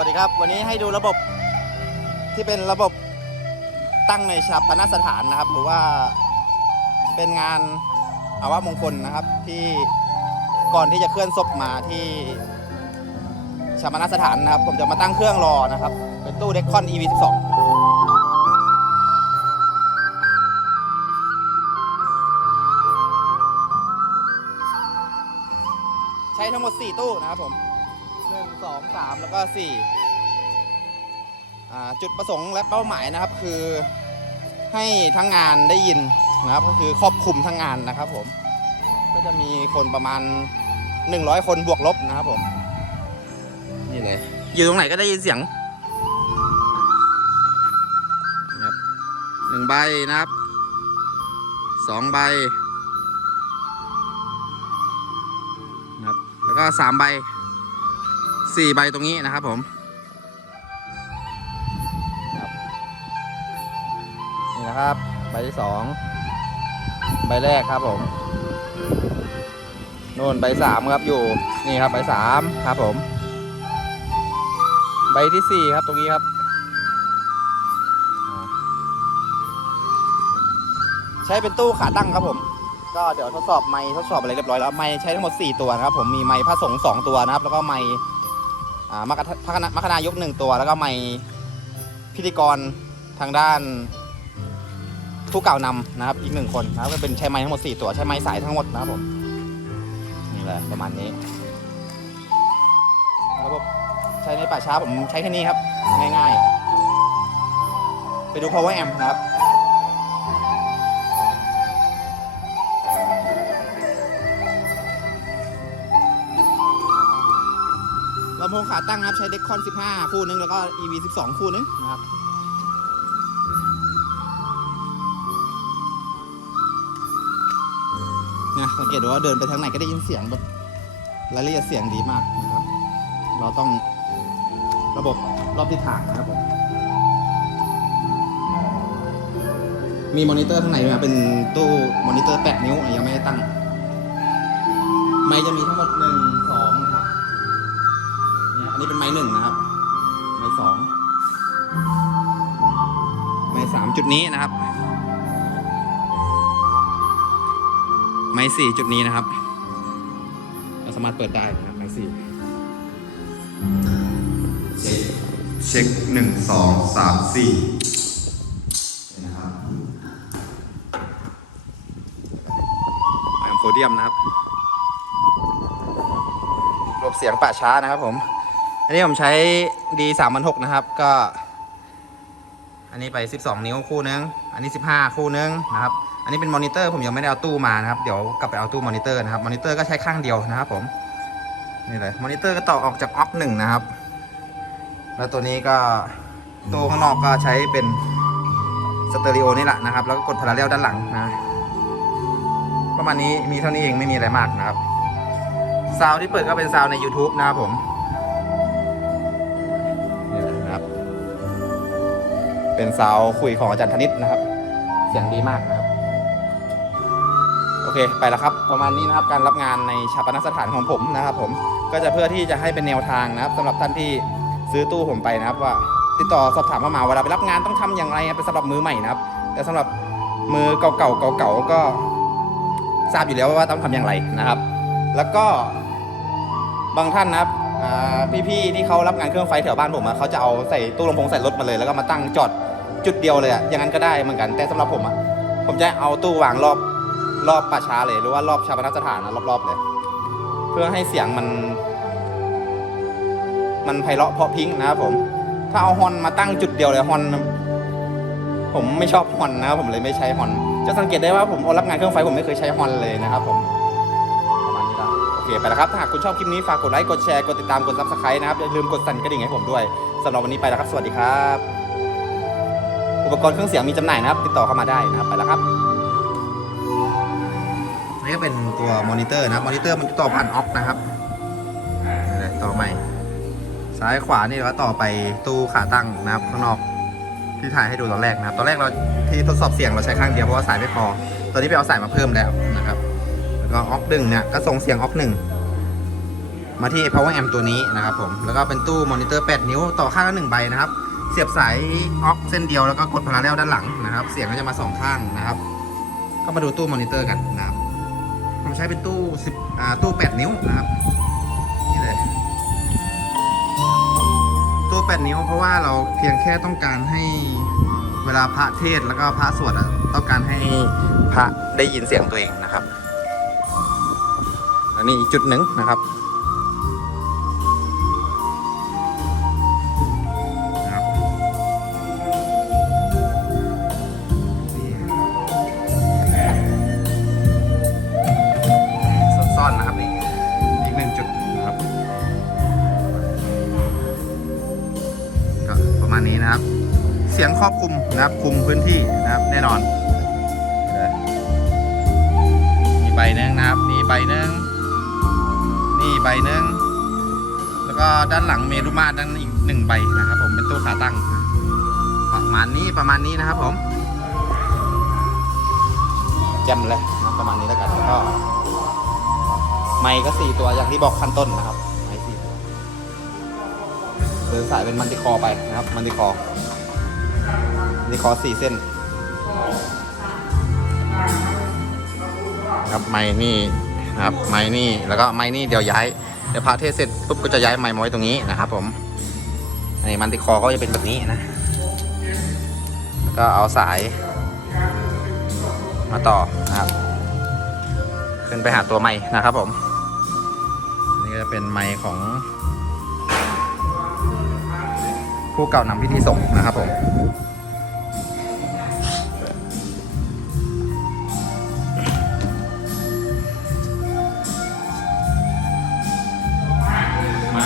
วัสดีครับ วันนี้ให้ดูระบบที่เป็นระบบตั้งในชาปนสถานนะครับ หรือว่าเป็นงานอาวะมงคลนะครับ ที่ก่อนที่จะเคลื่อนศพมาที่ชาปนสถานนะครับ ผมจะมาตั้งเครื่องรอนะครับ เป็นตู้เด็กคอน EV 12 ใช้ทั้งหมด 4 ตู้นะครับผม หนึ่งสองสามแล้วก็สี่จุดประสงค์และเป้าหมายนะครับคือให้ทั้งงานได้ยินนะครับก็คือครอบคลุมทั้งงานนะครับผมก็จะมีคนประมาณ 100 คนบวกลบนะครับผมนี่เลยอยู่ตรงไหนก็ได้ยินเสียงนะครับหนึ่งใบนะครับสองใบนะครับแล้วก็สามใบ สี่ใบตรงนี้นะครับผมนี่นะครับ ใบที่สองใบแรกครับผมนู่นใบสามครับอยู่นี่ครับใบสามครับผม ใบที่สี่ครับตรงนี้ครับ ใช้เป็นตู้ขาตั้งครับผม ก็เดี๋ยวทดสอบไม้ทดสอบอะไรเรียบร้อยแล้วไม้ใช้ทั้งหมด 4 ตัวนะครับผมมีไม้พระสงฆ์2ตัวนะครับ แล้วก็ไม้ มัคคพระคณะมัคณายกหนึ่งตัว แล้วก็ไม้พิธีกรทางด้านผู้กล่าวนำนะครับ อีกหนึ่งคนนะครับก็เป็นใช้ไม้ทั้งหมด 4 ตัวใช้ไม้สายทั้งหมดนะครับผมนี่แหละประมาณนี้ระบบใช้ในป่าช้าผมใช้แค่นี้ครับ ง่ายๆ ไปดู power amp นะครับำโพงขาตั้งนะครับ ใช้เด็กคอน 15 คู่นึง แล้วก็ EV 12 คู่นึงนะครับนะสังเกตดูว่าเดินไปทางไหนก็ได้ยินเสียงแบบรายละเอียดเสียงดีมากนะครับ เราต้องระบบรอบทิศทางนะครับผมมีมอนิเตอร์ข้างในด้วยนะเป็นตู้มอนิเตอร์ 8 นิ้วยังไม่ได้ตั้ง ไมค์จะมีทั้งหมดหนึ่ง นี่ยอันนี้เป็นไม้หนึ่งนะครับ ไม้สองไม้สามจุดนี้นะครับ ไม้สี่จุดนี้นะครับ เราสามารถเปิดได้นะครับไม้สี่เช็คเช็คหนึ่งสองสามสี่นะครับแอมโฟเดียมนะครับ รวบเสียงป่าช้านะครับผม อันนี้ผมใช้ D 3 6 0นหกนะครับ ก็ อันนี้ไป12นิ้วคู่นึง อันนี้15คู่นึงนะครับ อันนี้เป็นมอนิเตอร์ผมยังไม่ได้เอาตู้มานะครับ เดี๋ยวกลับไปเอาตู้มอนิเตอร์นะครับ มอนิเตอร์ก็ใช้ข้างเดียวนะครับผม นี่เลย มอนิเตอร์ก็ต่อออกจากออกหนึ่งนะครับ แล้วตัวนี้ก็ตู้ข้างนอกก็ใช้เป็นสเตอริโอนี่แหละนะครับ แล้วก็กดพาราเรลด้านหลังนะประมาณนี้มีเท่านี้เองไม่มีอะไรมากนะครับซาวด์ที่เปิดก็เป็นซาวด์ใน YouTube นะครับผม เป็นซาวด์คุยของอาจารย์ธนิตนะครับ เสียงดีมากนะครับ โอเคไปแล้วครับ ประมาณนี้นะครับการรับงานในชาปนสถานของผมนะครับ ผมก็จะเพื่อที่จะให้เป็นแนวทางนะครับสำหรับท่านที่ซื้อตู้ผมไปนะครับ ว่าติดต่อสอบถามเข้ามาเวลาไปรับงานต้องทำอย่างไรเป็นสำหรับมือใหม่นะครับ แต่สำหรับมือเก่าๆเก่าๆก็ทราบอยู่แล้วว่าต้องทำอย่างไรนะครับ แล้วก็บางท่านนะครับอ่าพี่ๆที่เขารับงานเครื่องไฟแถวบ้านผมอะเขาจะเอาใส่ตู้ลำโพงใส่รถมาเลยแล้วก็มาตั้งจอด จุดเดียวเลยอะอย่างนั้นก็ได้เหมือนกัน แต่สำหรับผมอะผมจะเอาตู้วางรอบรอบป่าช้าเลย หรือว่ารอบชาปนสถานนะรอบๆเลย เพื่อให้เสียงมัน มันไพเราะเพราะพริ้งนะครับผม ถ้าเอาฮอนมาตั้งจุดเดียวเลยฮอนผมไม่ชอบฮอนนะครับผมเลยไม่ใช้ฮอนจะสังเกตได้ว่าผมรับงานเครื่องไฟผมไม่เคยใช้ฮอนเลยนะครับผมประมาณนี้ละโอเคไปแล้วครับถ้าหากคุณชอบคลิปนี้ฝากกดไลค์กดแชร์กดติดตามกดซับสไครต์นะครับอย่าลืมกดสั่นกระดิ่งให้ผมด้วยสำหรับวันนี้ไปแล้วครับ สวัสดีครับ อุปกรณ์เครื่องเสียงมีจำหน่ายนะครับ ติดต่อเข้ามาได้นะครับไปแล้วครับนี่ก็เป็นตัวมอนิเตอร์นะมอนิเตอร์มันต่อผ่านออกนะครับต่อใหม่ ซ้ายขวานี่เราก็ต่อไปตู้ขาตั้งนะครับข้างนอกที่ถ่ายให้ดูตอนแรกนะครับ ตอนแรกเราที่ทดสอบเสียงเราใช้ข้างเดียวเพราะว่าสายไม่พอ ตอนนี้ไปเอาสายมาเพิ่มแล้วนะครับ แล้วก็ออกหนึ่งเนี่ยก็ส่งเสียงออกหนึ่งมาที่ power amp ตัวนี้นะครับผม แล้วก็เป็นตู้มอนิเตอร์ 8 นิ้วต่อข้างละหนึ่งใบนะครับ เสียบสายออกเส้นเดียวแล้วก็กดพาราเรลด้านหลังนะครับ เสียงก็จะมาสองข้างนะครับ ก็มาดูตู้มอนิเตอร์กันนะครับ ผมใช้เป็นตู้10อ่าตู้ 8 นิ้วนะครับนี่เลยตู้ 8 นิ้วเพราะว่าเราเพียงแค่ต้องการให้เวลาพระเทศแล้วก็พระสวดต้องการให้พระได้ยินเสียงตัวเองนะครับ อันนี้อีกจุดหนึ่งนะครับ สียงครอบคลุมนะครับคุมพื้นที่นะครับแน่นอนมีใบหนึ่งนะครับนี่ใบหนึ่งนี่ใบหนึ่งแล้วก็ด้านหลังเมรุมาตรด้านอีกหนึ่งใบนะครับ ผมเป็นตู้ขาตั้ง ประมาณนี้ประมาณนี้นะครับผมแจำเลยนะประมาณนี้แล้วกันแล้วก็ไมค์ก็สี่ตัวอย่างที่บอกขั้นต้นนะครับไมค์สี่ตัวเดินสายเป็นมันติคอไปนะครับ มันติคอ นติคอสี่เส้น ครับไม้นี่นะครับไม้นี่แล้วก็ไม้นี่เดี๋ยวย้ายเดี๋ยวพาเทศเสร็จปุ๊บก็จะย้ายไม้มาไว้ตรงนี้นะครับ ผมอันนี้มันติคอก็จะเป็นแบบนี้นะแล้วก็เอาสาย มาต่อนะครับ ขึ้นไปหาตัวไม้นะครับ ผมนนี่ก็จะเป็นไม้ของ ผู้เก่านำพิธีส่งฆ์นะครับผม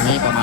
นี้ป